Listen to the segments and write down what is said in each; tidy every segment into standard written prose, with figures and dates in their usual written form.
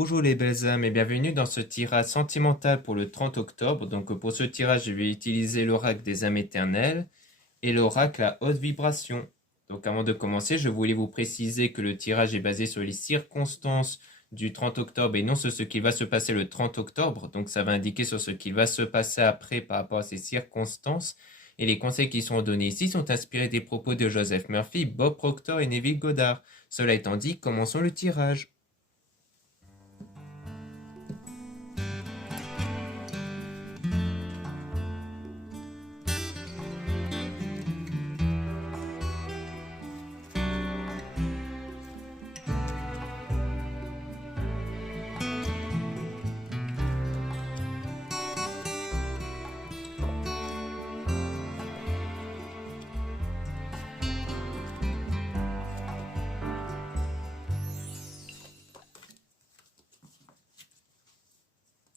Bonjour les belles âmes et bienvenue dans ce tirage sentimental pour le 30 octobre. Donc pour ce tirage, je vais utiliser l'oracle des âmes éternelles et l'oracle à haute vibration. Donc avant de commencer, je voulais vous préciser que le tirage est basé sur les circonstances du 30 octobre et non sur ce qui va se passer le 30 octobre. Donc ça va indiquer sur ce qui va se passer après par rapport à ces circonstances. Et les conseils qui sont donnés ici sont inspirés des propos de Joseph Murphy, Bob Proctor et Neville Goddard. Cela étant dit, commençons le tirage.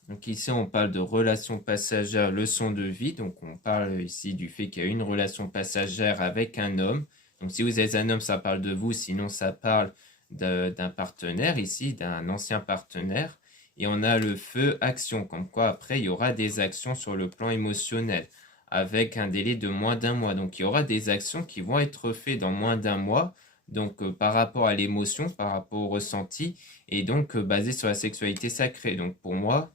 Donc ici, on parle de relation passagère, leçon de vie. Donc on parle ici du fait qu'il y a une relation passagère avec un homme. Donc si vous êtes un homme, ça parle de vous. Sinon, ça parle d'un partenaire ici, d'un ancien partenaire. Et on a le feu action, comme quoi après, il y aura des actions sur le plan émotionnel avec un délai de moins d'un mois. Donc il y aura des actions qui vont être faites dans moins d'un mois. Donc par rapport à l'émotion, par rapport au ressenti, et donc basé sur la sexualité sacrée. Donc pour moi,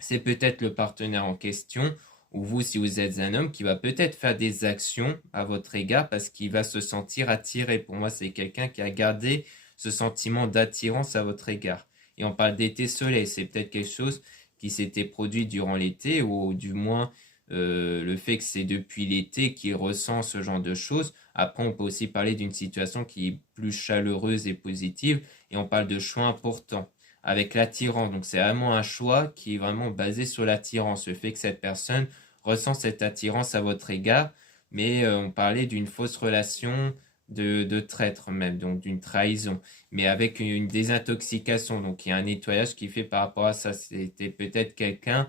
c'est peut-être le partenaire en question, ou vous, si vous êtes un homme, qui va peut-être faire des actions à votre égard parce qu'il va se sentir attiré. Pour moi, c'est quelqu'un qui a gardé ce sentiment d'attirance à votre égard. Et on parle d'été-soleil, c'est peut-être quelque chose qui s'était produit durant l'été, ou du moins le fait que c'est depuis l'été qu'il ressent ce genre de choses. Après, on peut aussi parler d'une situation qui est plus chaleureuse et positive, et on parle de choix importants avec l'attirance. Donc c'est vraiment un choix qui est vraiment basé sur l'attirance, le fait que cette personne ressent cette attirance à votre égard, mais on parlait d'une fausse relation de traître même, donc d'une trahison, mais avec une désintoxication, donc il y a un nettoyage qui fait par rapport à ça. C'était peut-être quelqu'un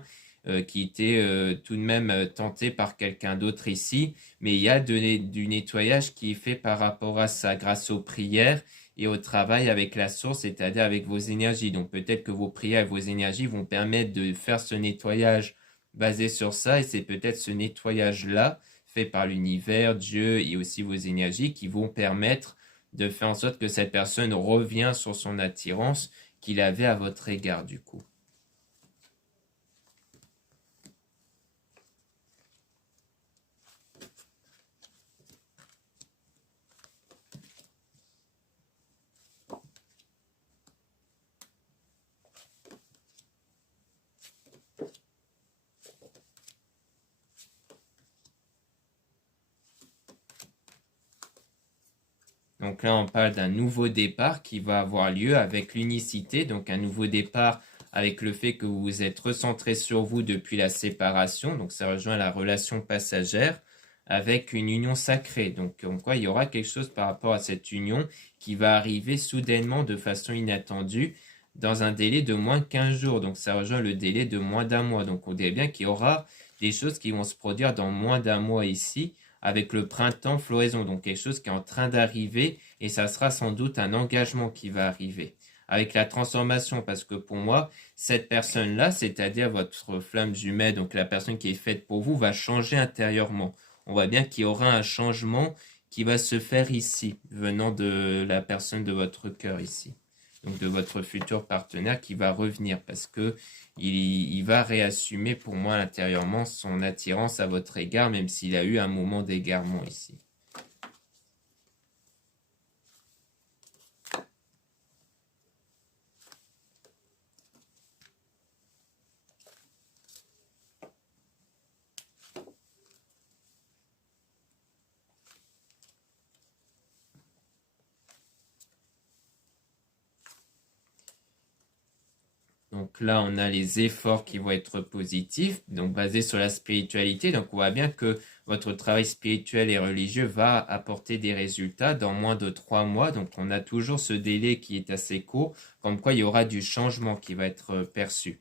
qui était tout de même tenté par quelqu'un d'autre ici, mais il y a du nettoyage qui est fait par rapport à ça grâce aux prières et au travail avec la source, c'est-à-dire avec vos énergies. Donc peut-être que vos prières et vos énergies vont permettre de faire ce nettoyage basé sur ça, et c'est peut-être ce nettoyage-là, fait par l'univers, Dieu et aussi vos énergies, qui vont permettre de faire en sorte que cette personne revient sur son attirance qu'il avait à votre égard du coup. Donc là, on parle d'un nouveau départ qui va avoir lieu avec l'unicité, donc un nouveau départ avec le fait que vous vous êtes recentré sur vous depuis la séparation, donc ça rejoint la relation passagère avec une union sacrée. Donc comme quoi il y aura quelque chose par rapport à cette union qui va arriver soudainement de façon inattendue dans un délai de moins de 15 jours. Donc ça rejoint le délai de moins d'un mois. Donc on dirait bien qu'il y aura des choses qui vont se produire dans moins d'un mois ici avec le printemps floraison, donc quelque chose qui est en train d'arriver, et ça sera sans doute un engagement qui va arriver avec la transformation, parce que pour moi, cette personne-là, c'est-à-dire votre flamme jumelle, donc la personne qui est faite pour vous, va changer intérieurement. On voit bien qu'il y aura un changement qui va se faire ici, venant de la personne de votre cœur ici, donc de votre futur partenaire qui va revenir, parce que il va réassumer pour moi intérieurement son attirance à votre égard, même s'il a eu un moment d'égarement ici. Donc là, on a les efforts qui vont être positifs, donc basés sur la spiritualité. Donc on voit bien que votre travail spirituel et religieux va apporter des résultats dans moins de 3 mois. Donc on a toujours ce délai qui est assez court, comme quoi il y aura du changement qui va être perçu.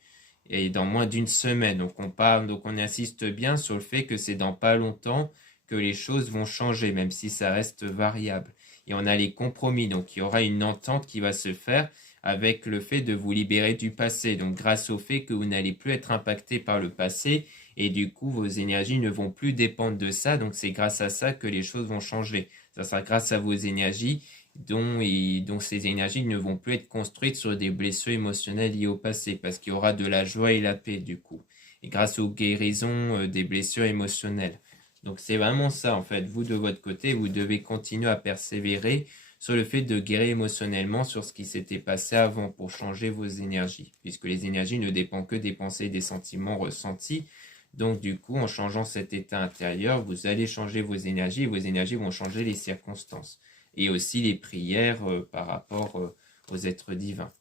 Et dans moins d'une semaine. Donc on insiste bien sur le fait que c'est dans pas longtemps que les choses vont changer, même si ça reste variable. Et on a les compromis. Donc il y aura une entente qui va se faire avec le fait de vous libérer du passé. Donc grâce au fait que vous n'allez plus être impacté par le passé et du coup vos énergies ne vont plus dépendre de ça. Donc c'est grâce à ça que les choses vont changer. Ça sera grâce à vos énergies dont ces énergies ne vont plus être construites sur des blessures émotionnelles liées au passé parce qu'il y aura de la joie et la paix du coup. Et grâce aux guérisons des blessures émotionnelles. Donc c'est vraiment ça en fait. Vous de votre côté, vous devez continuer à persévérer sur le fait de guérir émotionnellement sur ce qui s'était passé avant pour changer vos énergies. Puisque les énergies ne dépendent que des pensées et des sentiments ressentis. Donc du coup, en changeant cet état intérieur, vous allez changer vos énergies et vos énergies vont changer les circonstances. Et aussi les prières par rapport aux êtres divins.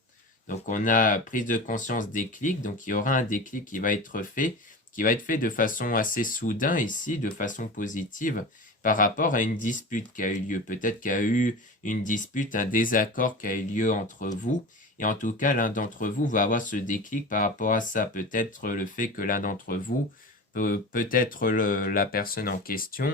Donc on a prise de conscience déclic, donc il y aura un déclic qui va être fait de façon assez soudain ici, de façon positive, par rapport à une dispute qui a eu lieu. Peut-être qu'il y a eu une dispute, un désaccord qui a eu lieu entre vous, et en tout cas l'un d'entre vous va avoir ce déclic par rapport à ça. Peut-être le fait que l'un d'entre vous, peut-être la personne en question,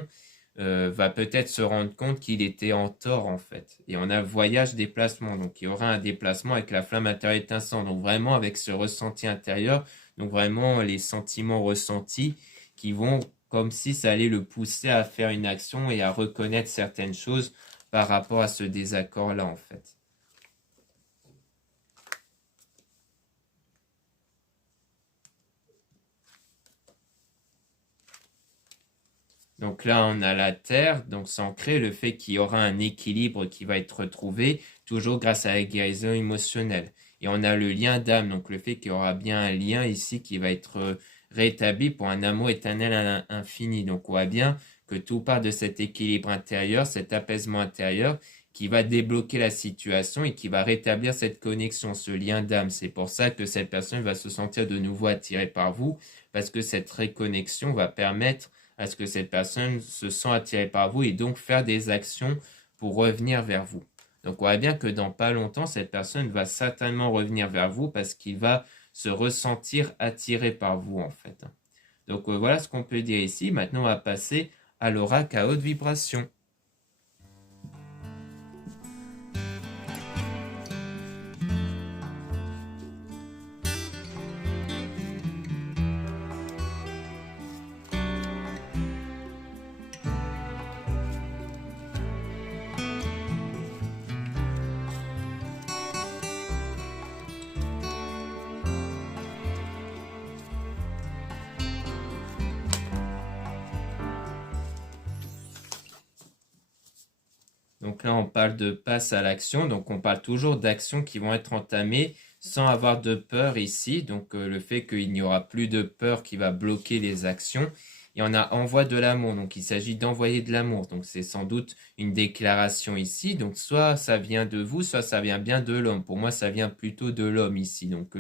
va peut-être se rendre compte qu'il était en tort en fait. Et on a voyage déplacement, donc il y aura un déplacement avec la flamme intérieure étincelante, donc vraiment avec ce ressenti intérieur, donc vraiment les sentiments ressentis qui vont comme si ça allait le pousser à faire une action et à reconnaître certaines choses par rapport à ce désaccord-là en fait. Donc là, on a la Terre, donc s'ancrer le fait qu'il y aura un équilibre qui va être retrouvé, toujours grâce à la guérison émotionnelle. Et on a le lien d'âme, donc le fait qu'il y aura bien un lien ici qui va être rétabli pour un amour éternel à infini. Donc on voit bien que tout part de cet équilibre intérieur, cet apaisement intérieur qui va débloquer la situation et qui va rétablir cette connexion, ce lien d'âme. C'est pour ça que cette personne va se sentir de nouveau attirée par vous, parce que cette réconnexion va permettre à ce que cette personne se sent attirée par vous et donc faire des actions pour revenir vers vous. Donc on voit bien que dans pas longtemps, cette personne va certainement revenir vers vous parce qu'il va se ressentir attiré par vous en fait. Donc voilà ce qu'on peut dire ici. Maintenant on va passer à l'oracle à haute vibration. Donc là, on parle de passe à l'action. Donc on parle toujours d'actions qui vont être entamées sans avoir de peur ici. Donc le fait qu'il n'y aura plus de peur qui va bloquer les actions. Et on a envoi de l'amour. Donc il s'agit d'envoyer de l'amour. Donc c'est sans doute une déclaration ici. Donc soit ça vient de vous, soit ça vient bien de l'homme. Pour moi, ça vient plutôt de l'homme ici. Donc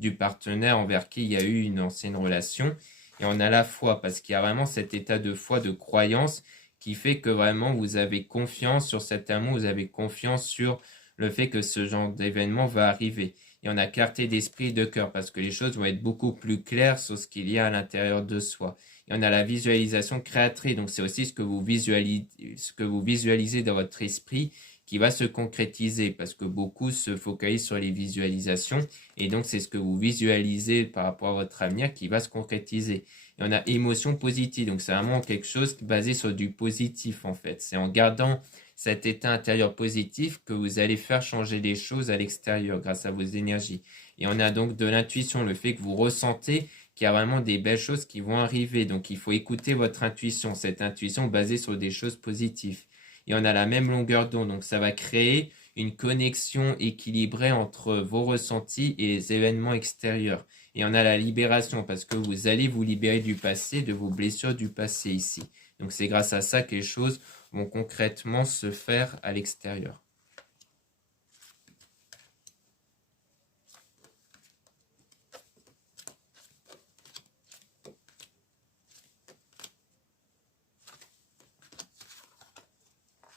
du partenaire envers qui il y a eu une ancienne relation. Et on a la foi parce qu'il y a vraiment cet état de foi, de croyance qui fait que vraiment vous avez confiance sur cet amour, vous avez confiance sur le fait que ce genre d'événement va arriver. Et on a clarté d'esprit et de cœur parce que les choses vont être beaucoup plus claires sur ce qu'il y a à l'intérieur de soi. Et on a la visualisation créatrice, donc c'est aussi ce que vous visualisez dans votre esprit qui va se concrétiser parce que beaucoup se focalisent sur les visualisations et donc c'est ce que vous visualisez par rapport à votre avenir qui va se concrétiser. Et on a émotion positive, donc c'est vraiment quelque chose basé sur du positif en fait. C'est en gardant cet état intérieur positif que vous allez faire changer les choses à l'extérieur grâce à vos énergies. Et on a donc de l'intuition, le fait que vous ressentez qu'il y a vraiment des belles choses qui vont arriver. Donc il faut écouter votre intuition, cette intuition basée sur des choses positives. Et on a la même longueur d'onde, donc ça va créer une connexion équilibrée entre vos ressentis et les événements extérieurs. Et on a la libération parce que vous allez vous libérer du passé, de vos blessures du passé ici. Donc c'est grâce à ça que les choses vont concrètement se faire à l'extérieur.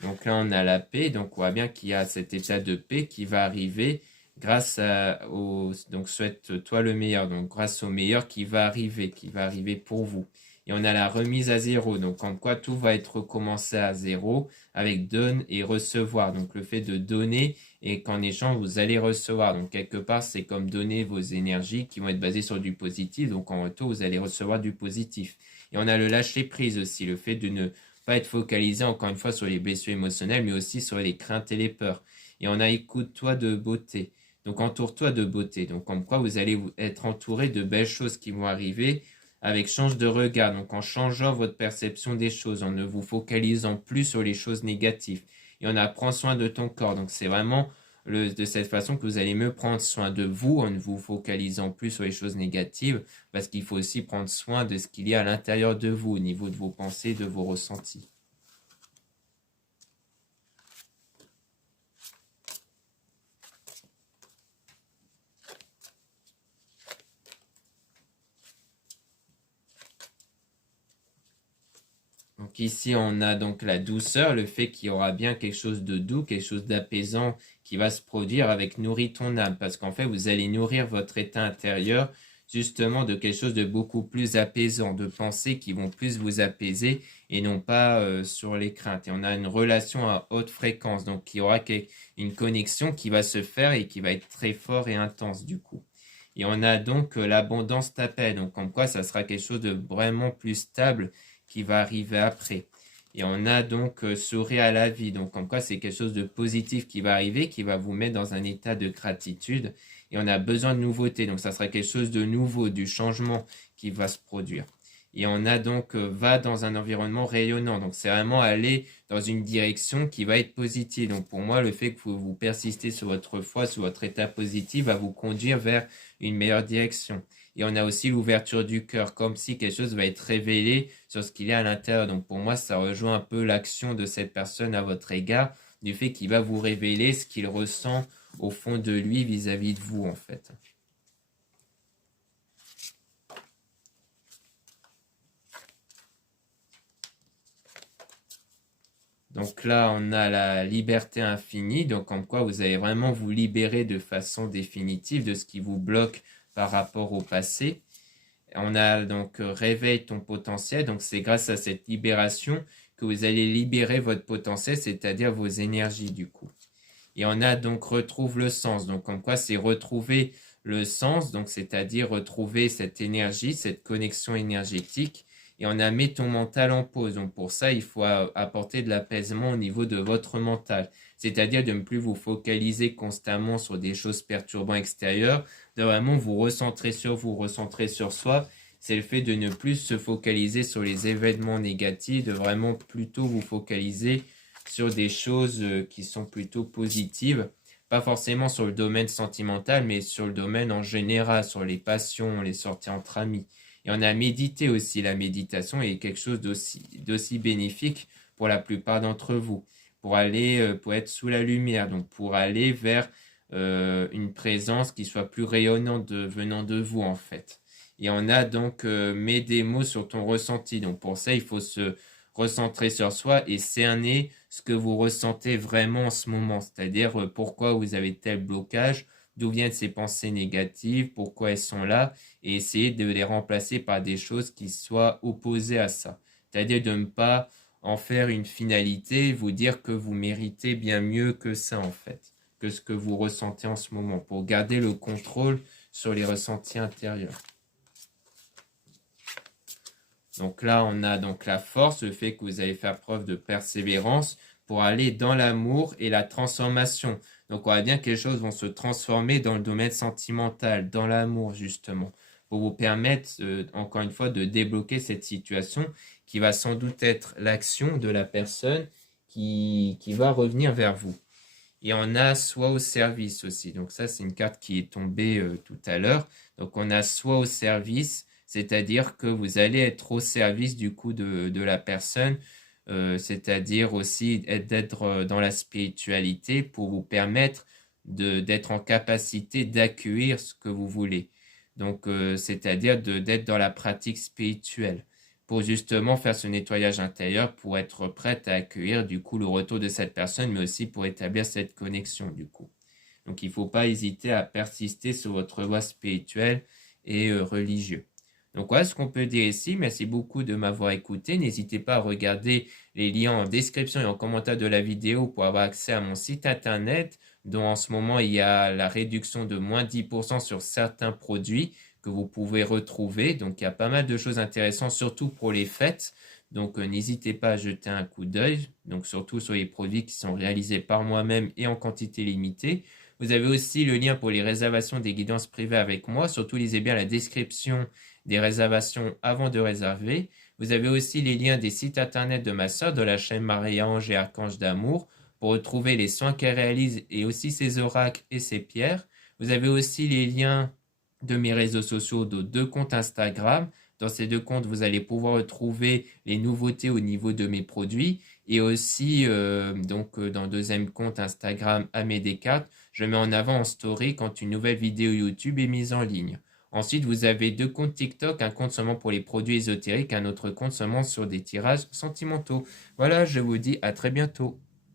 Donc là, on a la paix. Donc on voit bien qu'il y a cet état de paix qui va arriver grâce au... Donc souhaite-toi le meilleur. Donc grâce au meilleur qui va arriver pour vous. Et on a la remise à zéro, donc comme quoi tout va être recommencé à zéro avec donne et recevoir. Donc le fait de donner et qu'en échange vous allez recevoir. Donc quelque part c'est comme donner vos énergies qui vont être basées sur du positif. Donc en retour vous allez recevoir du positif. Et on a le lâcher prise aussi, le fait de ne pas être focalisé encore une fois sur les blessures émotionnelles, mais aussi sur les craintes et les peurs. Et on a écoute-toi de beauté. Donc entoure-toi de beauté. Donc comme quoi vous allez être entouré de belles choses qui vont arriver avec change de regard. Donc en changeant votre perception des choses, en ne vous focalisant plus sur les choses négatives. Et on apprend soin de ton corps. Donc c'est vraiment de cette façon que vous allez mieux prendre soin de vous en ne vous focalisant plus sur les choses négatives, parce qu'il faut aussi prendre soin de ce qu'il y a à l'intérieur de vous, au niveau de vos pensées, de vos ressentis. Donc ici, on a donc la douceur, le fait qu'il y aura bien quelque chose de doux, quelque chose d'apaisant qui va se produire avec nourrir ton âme. Parce qu'en fait, vous allez nourrir votre état intérieur justement de quelque chose de beaucoup plus apaisant, de pensées qui vont plus vous apaiser et non pas sur les craintes. Et on a une relation à haute fréquence, donc il y aura une connexion qui va se faire et qui va être très fort et intense du coup. Et on a donc l'abondance t'appelle, donc comme quoi ça sera quelque chose de vraiment plus stable qui va arriver après. Et on a donc sourire à la vie, donc comme quoi c'est quelque chose de positif qui va arriver, qui va vous mettre dans un état de gratitude. Et on a besoin de nouveauté, donc ça sera quelque chose de nouveau, du changement qui va se produire. Et on a donc va dans un environnement rayonnant, donc c'est vraiment aller dans une direction qui va être positive. Donc pour moi, le fait que vous persistez sur votre foi, sur votre état positif, va vous conduire vers une meilleure direction. Et on a aussi l'ouverture du cœur, comme si quelque chose va être révélé sur ce qu'il y a à l'intérieur. Donc pour moi, ça rejoint un peu l'action de cette personne à votre égard, du fait qu'il va vous révéler ce qu'il ressent au fond de lui vis-à-vis de vous, en fait. Donc là, on a la liberté infinie, donc comme quoi vous allez vraiment vous libérer de façon définitive de ce qui vous bloque par rapport au passé. On a donc réveille ton potentiel, donc c'est grâce à cette libération que vous allez libérer votre potentiel, c'est-à-dire vos énergies du coup. Et on a donc retrouve le sens, donc comme quoi c'est retrouver le sens, donc c'est-à-dire retrouver cette énergie, cette connexion énergétique. Et on a mis ton mental en pause. Donc pour ça, il faut apporter de l'apaisement au niveau de votre mental. C'est-à-dire de ne plus vous focaliser constamment sur des choses perturbantes extérieures, de vraiment vous recentrer sur vous, recentrer sur soi. C'est le fait de ne plus se focaliser sur les événements négatifs, de vraiment plutôt vous focaliser sur des choses qui sont plutôt positives, pas forcément sur le domaine sentimental, mais sur le domaine en général, sur les passions, les sorties entre amis. Et on a médité aussi. La méditation est quelque chose d'aussi bénéfique pour la plupart d'entre vous, pour aller, pour être sous la lumière, donc pour aller vers une présence qui soit plus rayonnante venant de vous en fait. Et on a donc mis des mots sur ton ressenti. Donc pour ça, il faut se recentrer sur soi et cerner ce que vous ressentez vraiment en ce moment, c'est-à-dire pourquoi vous avez tel blocage, d'où viennent ces pensées négatives, pourquoi elles sont là, et essayer de les remplacer par des choses qui soient opposées à ça. C'est-à-dire de ne pas en faire une finalité, vous dire que vous méritez bien mieux que ça en fait, que ce que vous ressentez en ce moment, pour garder le contrôle sur les ressentis intérieurs. Donc là, on a donc la force, le fait que vous allez faire preuve de persévérance pour aller dans l'amour et la transformation. Donc on voit bien que les choses vont se transformer dans le domaine sentimental, dans l'amour justement, pour vous permettre, encore une fois, de débloquer cette situation qui va sans doute être l'action de la personne qui va revenir vers vous. Et on a soit au service aussi. Donc ça, c'est une carte qui est tombée tout à l'heure. Donc on a soit au service, c'est-à-dire que vous allez être au service du coup de la personne, c'est-à-dire aussi d'être dans la spiritualité pour vous permettre d'être en capacité d'accueillir ce que vous voulez. Donc c'est-à-dire d'être dans la pratique spirituelle pour justement faire ce nettoyage intérieur, pour être prête à accueillir du coup le retour de cette personne, mais aussi pour établir cette connexion du coup. Donc il ne faut pas hésiter à persister sur votre voie spirituelle et religieuse. Donc voilà ce qu'on peut dire ici. Merci beaucoup de m'avoir écouté. N'hésitez pas à regarder les liens en description et en commentaire de la vidéo pour avoir accès à mon site internet, dont en ce moment il y a la réduction de moins 10% sur certains produits que vous pouvez retrouver. Donc il y a pas mal de choses intéressantes, surtout pour les fêtes. Donc n'hésitez pas à jeter un coup d'œil, donc surtout sur les produits qui sont réalisés par moi-même et en quantité limitée. Vous avez aussi le lien pour les réservations des guidances privées avec moi. Surtout lisez bien la description des réservations avant de réserver. Vous avez aussi les liens des sites internet de ma sœur de la chaîne Marie-Ange et Archange d'Amour pour retrouver les soins qu'elle réalise et aussi ses oracles et ses pierres. Vous avez aussi les liens de mes réseaux sociaux, de 2 comptes Instagram. Dans ces 2 comptes, vous allez pouvoir retrouver les nouveautés au niveau de mes produits. Et aussi, dans le deuxième compte Instagram, Amé Descartes, je mets en avant en story quand une nouvelle vidéo YouTube est mise en ligne. Ensuite, vous avez 2 comptes TikTok, un compte seulement pour les produits ésotériques, un autre compte seulement sur des tirages sentimentaux. Voilà, je vous dis à très bientôt.